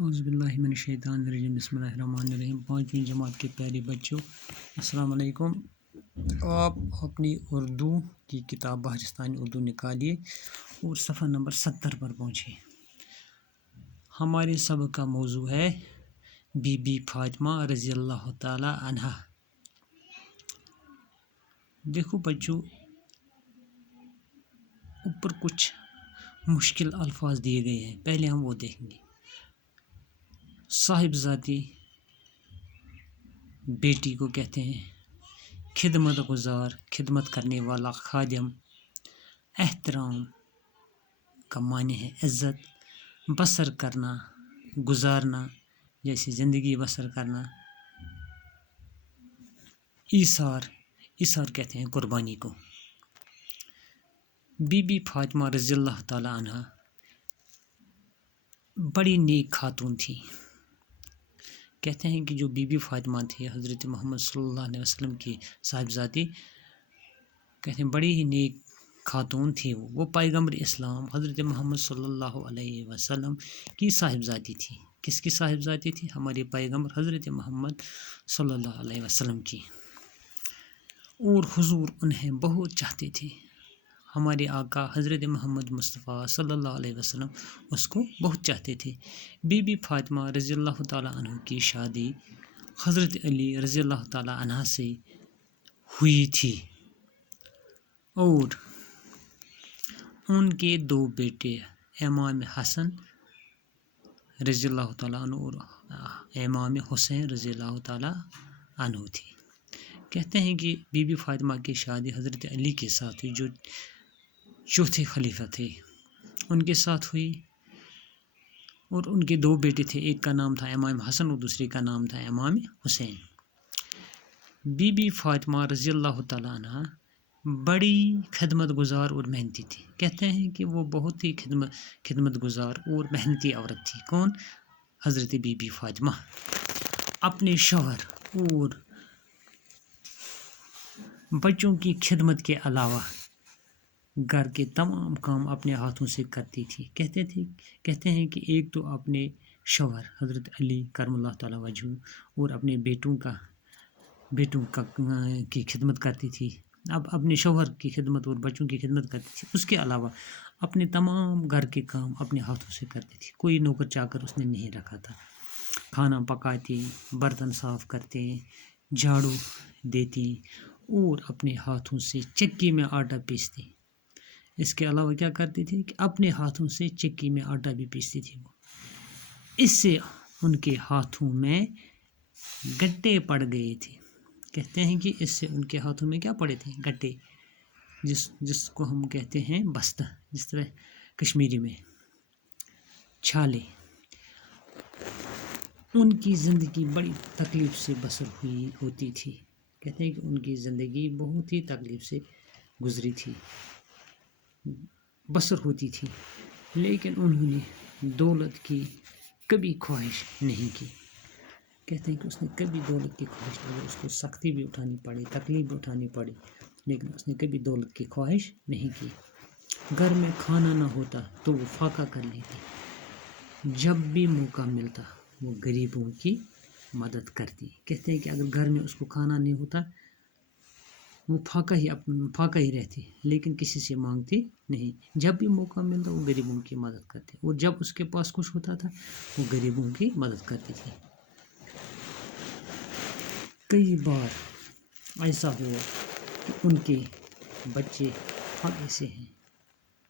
اعوذ باللہ من الشیطان الرجیم بسم اللہ الرحمن الرحیم۔ پانچویں جماعت کے پیارے بچوں، السلام علیکم۔ آپ اپنی اردو کی کتاب بہارستانی اردو نکالیے اور صفحہ نمبر 70 پر پہنچے۔ ہمارے سبق کا موضوع ہے بی بی فاطمہ رضی اللہ تعالی عنہا۔ دیکھو بچوں، اوپر کچھ مشکل الفاظ دیے گئے ہیں، پہلے ہم وہ دیکھیں گے۔ صاحبزادی بیٹی کو کہتے ہیں، خدمت گزار خدمت کرنے والا خادم، احترام کا معنی ہے عزت، بسر کرنا گزارنا جیسے زندگی بسر کرنا، ایثار کہتے ہیں قربانی کو۔ بی بی فاطمہ رضی اللہ تعالی عنہا بڑی نیک خاتون تھی۔ کہتے ہیں کہ جو بی بی فاطمہ تھی حضرت محمد صلی اللہ علیہ وسلم کی صاحبزادی، کہتے ہیں بڑی ہی نیک خاتون تھی۔ وہ پیغمبر اسلام حضرت محمد صلی اللہ علیہ وسلم کی صاحبزادی تھی۔ کس کی صاحبزادی تھی؟ ہمارے پیغمبر حضرت محمد صلی اللہ علیہ وسلم کی۔ اور حضور انہیں بہت چاہتے تھے۔ ہمارے آقا حضرت محمد مصطفیٰ صلی اللہ علیہ وسلم اس کو بہت چاہتے تھے۔ بی بی فاطمہ رضی اللہ تعالیٰ عنہ کی شادی حضرت علی رضی اللہ تعالیٰ عنہ سے ہوئی تھی، اور ان کے دو بیٹے امام حسن رضی اللہ تعالیٰ عنہ اور امام حسین رضی اللہ تعالیٰ عنہ تھی۔ کہتے ہیں کہ بی بی فاطمہ کی شادی حضرت علی کے ساتھ ہوئی، جو چوتھے خلیفہ تھے، ان کے ساتھ ہوئی، اور ان کے دو بیٹے تھے، ایک کا نام تھا امام حسن اور دوسرے کا نام تھا امام حسین۔ بی بی فاطمہ رضی اللہ تعالیٰ عنہ بڑی خدمت گزار اور محنتی تھی۔ کہتے ہیں کہ وہ بہت ہی خدمت گزار اور محنتی عورت تھی۔ کون؟ حضرت بی بی فاطمہ۔ اپنے شوہر اور بچوں کی خدمت کے علاوہ گھر کے تمام کام اپنے ہاتھوں سے کرتی تھی۔ کہتے ہیں کہ ایک تو اپنے شوہر حضرت علی کرم اللہ تعالیٰ وجہ اور اپنے بیٹوں کی خدمت کرتی تھی۔ اب اپنے شوہر کی خدمت اور بچوں کی خدمت کرتی تھی، اس کے علاوہ اپنے تمام گھر کے کام اپنے ہاتھوں سے کرتی تھی۔ کوئی نوکر چاکر اس نے نہیں رکھا تھا۔ کھانا پکاتی، برتن صاف کرتے، جھاڑو دیتی اور اپنے ہاتھوں سے چکی میں آٹا پیستی۔ اس کے علاوہ کیا کرتی تھی کہ اپنے ہاتھوں سے چکی میں آٹا بھی پیستی تھی۔ اس سے ان کے ہاتھوں میں گٹے پڑ گئے تھے۔ کہتے ہیں کہ اس سے ان کے ہاتھوں میں کیا پڑے تھے؟ گٹے، جس کو ہم کہتے ہیں بستہ، جس طرح کشمیری میں چھالے۔ ان کی زندگی بڑی تکلیف سے بسر ہوتی تھی۔ کہتے ہیں کہ ان کی زندگی بہت ہی تکلیف سے گزری تھی، بسر ہوتی تھی، لیکن انہوں نے دولت کی کبھی خواہش نہیں کی۔ کہتے ہیں کہ اس نے کبھی دولت کی خواہش نہیں، اس کو سختی بھی اٹھانی پڑی، تکلیف بھی اٹھانی پڑی، لیکن اس نے کبھی دولت کی خواہش نہیں کی۔ گھر میں کھانا نہ ہوتا تو وہ فاقہ کر لیتی، جب بھی موقع ملتا وہ غریبوں کی مدد کرتی۔ کہتے ہیں کہ اگر گھر میں اس کو کھانا نہیں ہوتا وہ فاقہ ہی رہتی، لیکن کسی سے مانگتی نہیں۔ جب بھی موقع ملتا وہ غریبوں کی مدد کرتی، اور جب اس کے پاس کچھ ہوتا تھا وہ غریبوں کی مدد کرتی تھی۔ کئی بار ایسا ہوا کہ ان کے بچے فاقے سے ہیں۔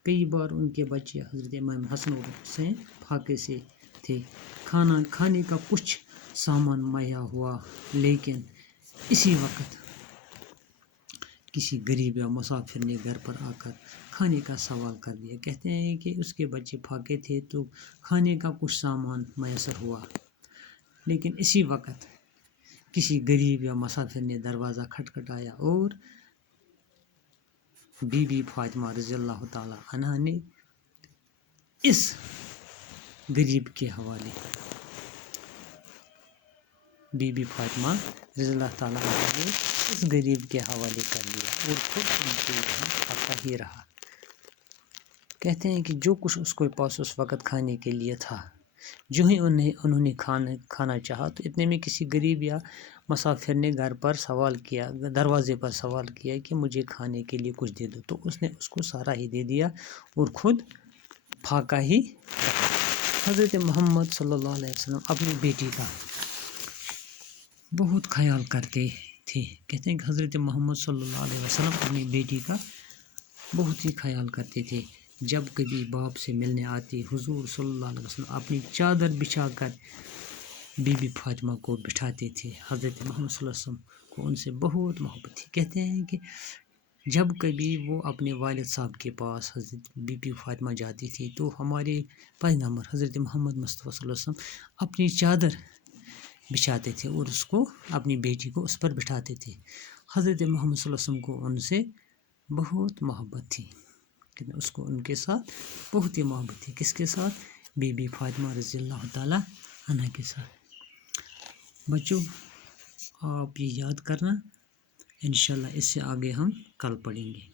کئی بار ان کے بچے حضرت امام حسن اور حسین فاقے سے تھے۔ کھانے کا کچھ سامان مہیا ہوا، لیکن اسی وقت کسی غریب یا مسافر نے گھر پر آ کر کھانے کا سوال کر دیا۔ کہتے ہیں کہ اس کے بچے فاقے تھے تو کھانے کا کچھ سامان میسر ہوا، لیکن اسی وقت کسی غریب یا مسافر نے دروازہ کھٹکھٹایا، اور بی بی فاطمہ رضی اللہ تعالی عنہ نے اس غریب کے حوالے بی بی فاطمہ رضی اللہ تعالیٰ عنہ نے اس غریب کے حوالے کر دیا، اور خود ان کے یہاں فاقہ ہی رہا۔ کہتے ہیں کہ جو کچھ اس کے پاس اس وقت کھانے کے لیے تھا جو ہی انہوں نے کھانا چاہا تو اتنے میں کسی غریب یا مسافر نے گھر پر سوال کیا، دروازے پر سوال کیا کہ مجھے کھانے کے لیے کچھ دے دو، تو اس نے اس کو سارا ہی دے دیا اور خود پھاکا ہی۔ حضرت محمد صلی اللہ علیہ وسلم اپنی بیٹی کا بہت خیال کرتے تھے۔ کہتے ہیں کہ حضرت محمد صلی اللہ علیہ وسلم اپنی بیٹی کا بہت ہی خیال کرتے تھے۔ جب کبھی باپ سے ملنے آتے، حضور صلی اللہ علیہ وسلم اپنی چادر بچھا کر بی بی فاطمہ کو بٹھاتے تھے۔ حضرت محمد صلی اللہ علیہ وسلم کو ان سے بہت محبت تھی۔ کہتے ہیں کہ جب کبھی وہ اپنے والد صاحب کے پاس حضرت بی بی فاطمہ جاتی تھی تو ہمارے پیغمبر حضرت محمد مصطفیٰ صلی اللہ علیہ وسلم اپنی چادر بچھاتے تھے اور اس کو اپنی بیٹی کو اس پر بٹھاتے تھے۔ حضرت محمد صلی اللہ علیہ وسلم کو ان سے بہت محبت تھی، اس کو ان کے ساتھ بہت ہی محبت تھی۔ کس کے ساتھ؟ بی بی فاطمہ رضی اللہ تعالی عنہ کے ساتھ۔ بچوں، آپ یہ یاد کرنا، انشاءاللہ اس سے آگے ہم کل پڑھیں گے۔